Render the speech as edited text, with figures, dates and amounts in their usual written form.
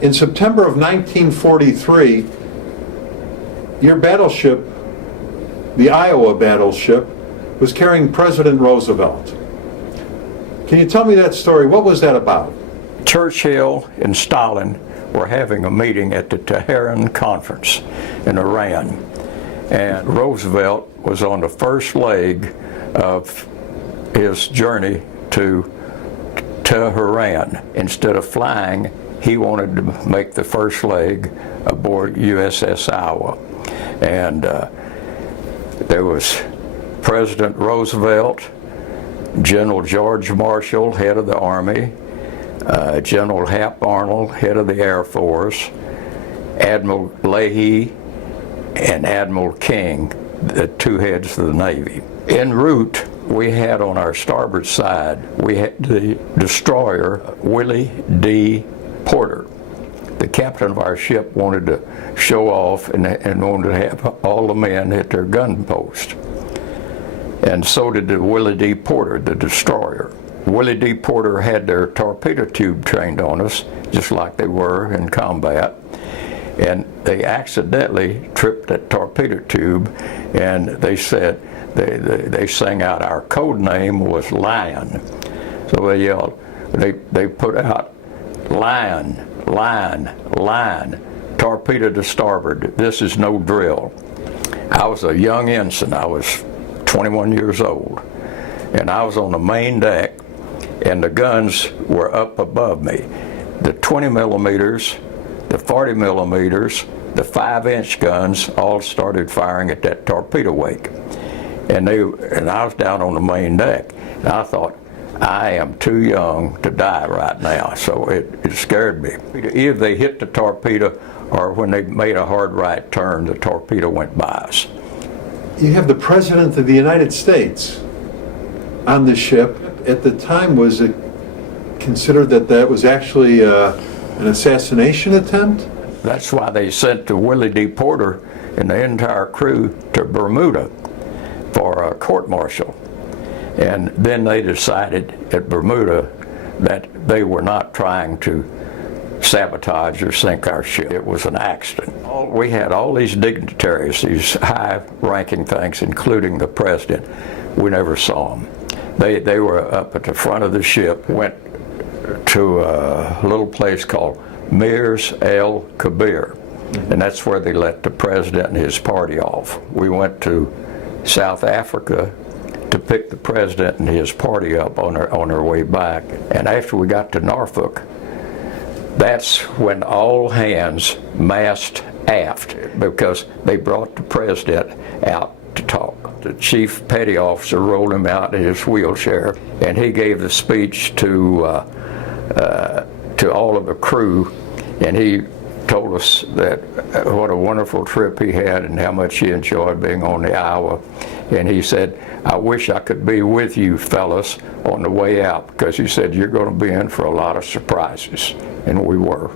In September of 1943, your battleship, the Iowa battleship, was carrying President Roosevelt. Can you tell me that story? What was that about? Churchill and Stalin were having a meeting at the Tehran Conference in Iran, and Roosevelt was on the first leg of his journey to Tehran. Instead of flying, he wanted to make the first leg aboard USS Iowa. And there was President Roosevelt, General George Marshall, head of the Army, General Hap Arnold, head of the Air Force, Admiral Leahy, and Admiral King, the two heads of the Navy. En route, we had on our starboard side, we had the destroyer Willie D. Porter. The captain of our ship wanted to show off and wanted to have all the men at their gun post. And so did the Willie D. Porter, the destroyer. Willie D. Porter had their torpedo tube trained on us, just like they were in combat. And they accidentally tripped that torpedo tube, and they said, they sang out our code name was Lion. So they yelled, they put out, "Lion, line, line, torpedo to starboard, this is no drill." I was a young ensign, I was 21 years old, and I was on the main deck, and the guns were up above me. The 20 millimeters, the 40 millimeters, the 5-inch guns all started firing at that torpedo wake. And I was down on the main deck, and I thought, I am too young to die right now, so it scared me. Either they hit the torpedo, or when they made a hard right turn, the torpedo went by us. You have the President of the United States on the ship. At the time, was it considered that was actually an assassination attempt? That's why they sent the Willie D. Porter and the entire crew to Bermuda for a court-martial. And then they decided at Bermuda that they were not trying to sabotage or sink our ship. It was an accident. We had all these dignitaries, these high-ranking things, including the president. We never saw them. They were up at the front of the ship, went to a little place called Mirs El Kabir, and that's where they let the president and his party off. We went to South Africa to pick the president and his party up on our way back. And after we got to Norfolk, that's when all hands massed aft, because they brought the president out to talk. The chief petty officer rolled him out in his wheelchair, and he gave the speech to all of the crew, and he told us that what a wonderful trip he had and how much he enjoyed being on the Iowa. And he said, "I wish I could be with you fellas on the way out," because he said, "You're going to be in for a lot of surprises." And we were.